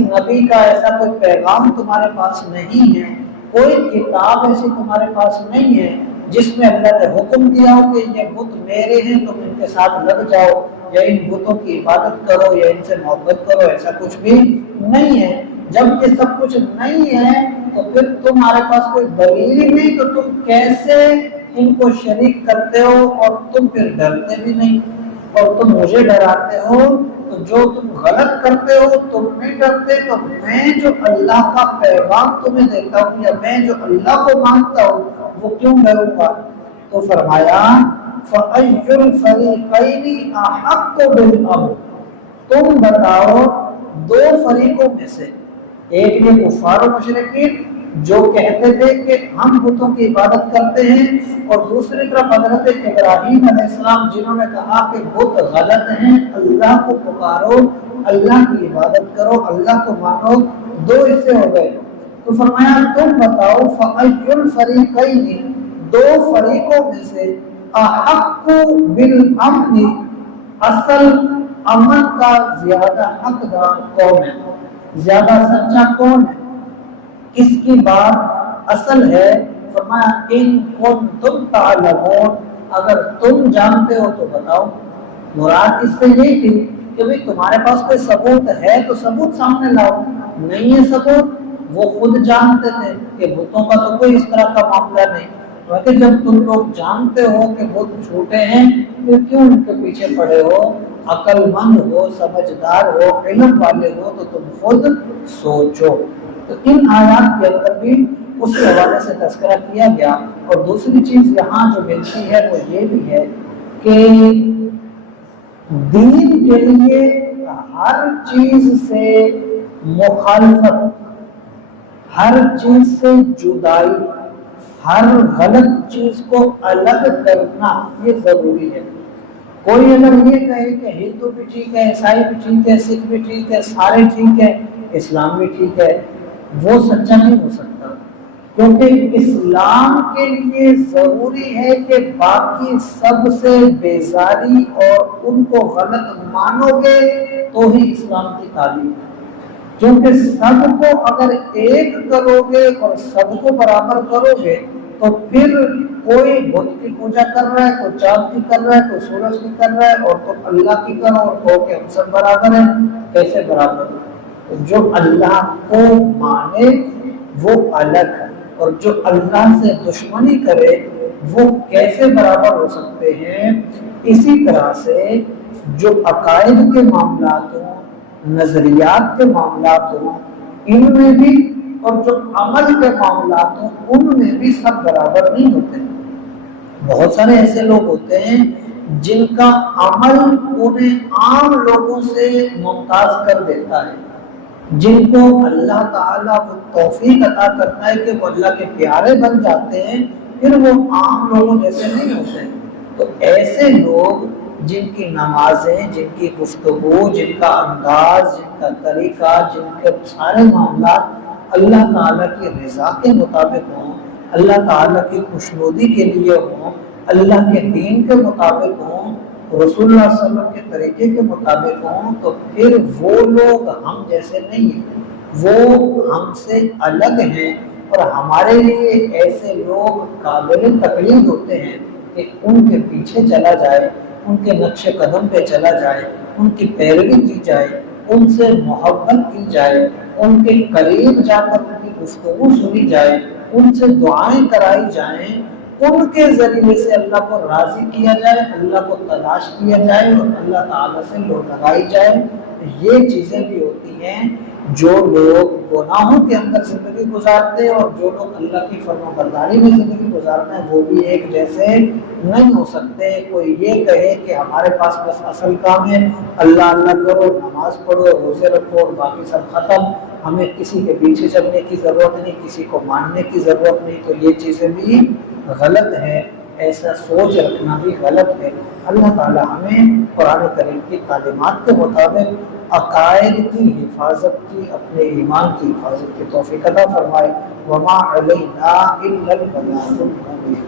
نبی کا ایسا کوئی پیغام تمہارے پاس نہیں ہے، کوئی کتاب ایسی تمہارے پاس نہیں ہے جس میں اللہ نے حکم دیا ہو کہ یہ بت میرے ہیں، تم ان کے ساتھ لگ جاؤ یا ان بتوں کی عبادت کرو یا ان سے محبت کرو، ایسا کچھ بھی نہیں ہے۔ جب یہ سب کچھ نہیں ہے تو پھر تمہارے پاس کوئی دلیل ہی نہیں، تو تم کیسے ان کو شریک کرتے ہو؟ اور تم پھر ڈرتے بھی نہیں، اور تم مجھے ڈراتے ہو، تو جو تم غلط کرتے ہو تم نہیں ڈرتے، تو میں جو اللہ کا پیغام تمہیں دیتا ہوں یا میں جو اللہ کو مانتا ہوں وہ کیوں ڈروں گا؟ تو فرمایا فَأَيُّ الْفَرِيقَيْنِ أَحَقُّ بِالْأَمْنِ، تم بتاؤ دو فریقوں میں سے، ایک یہ کفار و مشرکین جو کہتے تھے کہ ہم بتوں کی عبادت کرتے ہیں، اور دوسری طرف حضرت ابراہیم علیہ السلام جنہوں نے کہا کہ بت غلط ہیں، اللہ کو پکارو، اللہ کی عبادت کرو، اللہ کو مانو، دو حصے ہو گئے۔ تو فرمایا تم بتاؤ فَأَيُّ الْفَرِيقَيْنِ، دو فریقوں میں سے احق بالامن، اصل امن کا زیادہ حقدار کون ہے، زیادہ سچا کون ہے، کس کی بات اصل ہے؟ فرمایا ان کنتم تعلمون، اگر تم جانتے ہو تو بتاؤ۔ مراد اس سے یہی تھی کہ بھئی تمہارے پاس کوئی ثبوت ہے تو ثبوت سامنے لاؤ، نہیں ہے ثبوت، وہ خود جانتے تھے کہ بتوں کا تو کوئی اس طرح کا معاملہ نہیں، کہ جب تم لوگ جانتے ہو کہ بت جھوٹے ہیں پھر کیوں ان کے پیچھے پڑے ہو؟ عقل مند ہو، سمجھدار ہو، علم والے ہو تو تم خود سوچو۔ تو ان آیات کے اندر بھی اس حوالے سے تذکرہ کیا گیا۔ اور دوسری چیز یہاں جو ملتی ہے وہ یہ بھی ہے کہ دین کے لیے ہر چیز سے مخالفت، ہر چیز سے جدائی، ہر غلط چیز کو الگ کرنا یہ ضروری ہے۔ کوئی اگر یہ کہے کہ ہندو بھی ٹھیک ہے، عیسائی بھی ٹھیک ہے، سکھ بھی ٹھیک ہے، سارے ٹھیک ہے، اسلام بھی ٹھیک ہے، وہ سچا نہیں ہو سکتا، کیونکہ اسلام کے لیے ضروری ہے کہ باقی سب سے بیزاری اور ان کو غلط مانو گے تو ہی اسلام کی تعلیم ہے۔ کیونکہ سب کو اگر ایک کرو گے اور سب کو برابر کرو گے تو پھر کوئی بت کی پوجا کر رہا ہے، کوئی چاند کی کر رہا ہے، کوئی سورج کی کر رہا ہے، اور تم اللہ کی کرو اور کہو کہ ہم سب برابر ہیں، کیسے برابر؟ جو اللہ کو مانے وہ الگ ہے، اور جو اللہ سے دشمنی کرے وہ کیسے برابر ہو سکتے ہیں؟ اسی طرح سے جو عقائد کے معاملات ہوں، نظریات کے معاملات ہوں، ان میں بھی، اور جو عمل کے معاملات ہوں ان میں بھی سب برابر نہیں ہوتے۔ بہت سارے ایسے لوگ ہوتے ہیں جن کا عمل انہیں عام لوگوں سے ممتاز کر دیتا ہے، جن کو اللہ تعالیٰ وہ توفیق عطا کرتا ہے کہ وہ اللہ کے پیارے بن جاتے ہیں، پھر وہ عام لوگوں جیسے نہیں ہوتے۔ تو ایسے لوگ جن کی نمازیں، جن کی گفتگو، جن کا انداز، جن کا طریقہ، جن کے سارے معاملات اللہ تعالیٰ کی رضا کے مطابق ہوں، اللہ تعالیٰ کی خوشنودی کے لیے ہوں، اللہ کے دین کے مطابق ہوں، رسول اللہ صلی اللہ علیہ وسلم کے طریقے کے مطابق ہوں، تو پھر وہ لوگ ہم جیسے نہیں ہیں، وہ ہم سے الگ ہیں، اور ہمارے لیے ایسے لوگ قابل تقلید ہوتے ہیں کہ ان کے پیچھے چلا جائے، ان کے نقش قدم پہ چلا جائے، ان کی پیروی کی جائے، ان سے محبت کی جائے، ان کے قریب جا کر ان کی گفتگو سنی جائے، ان سے دعائیں کرائی جائیں، ان کے ذریعے سے اللہ کو راضی کیا جائے، اللہ کو تلاش کیا جائے اور اللہ تعالیٰ سے لو لگائی جائے۔ یہ چیزیں بھی ہوتی ہیں۔ جو لوگ گناہوں کے اندر زندگی گزارتے ہیں اور جو لوگ اللہ کی فرما برداری میں زندگی گزارتے ہیں وہ بھی ایک جیسے نہیں ہو سکتے۔ کوئی یہ کہے کہ ہمارے پاس بس اصل کام ہے اللہ اللہ کرو، نماز پڑھو، روزے رکھو اور باقی سب ختم، ہمیں کسی کے پیچھے چلنے کی ضرورت نہیں، کسی کو ماننے کی ضرورت نہیں، تو یہ چیزیں بھی غلط ہے، ایسا سوچ رکھنا بھی غلط ہے۔ اللہ تعالیٰ ہمیں قرآن کریم کی تعلیمات کے مطابق عقائد کی حفاظت کی، اپنے ایمان کی حفاظت کی توفیق عطا فرمائے۔ وما علینا الا البلاغ المبین۔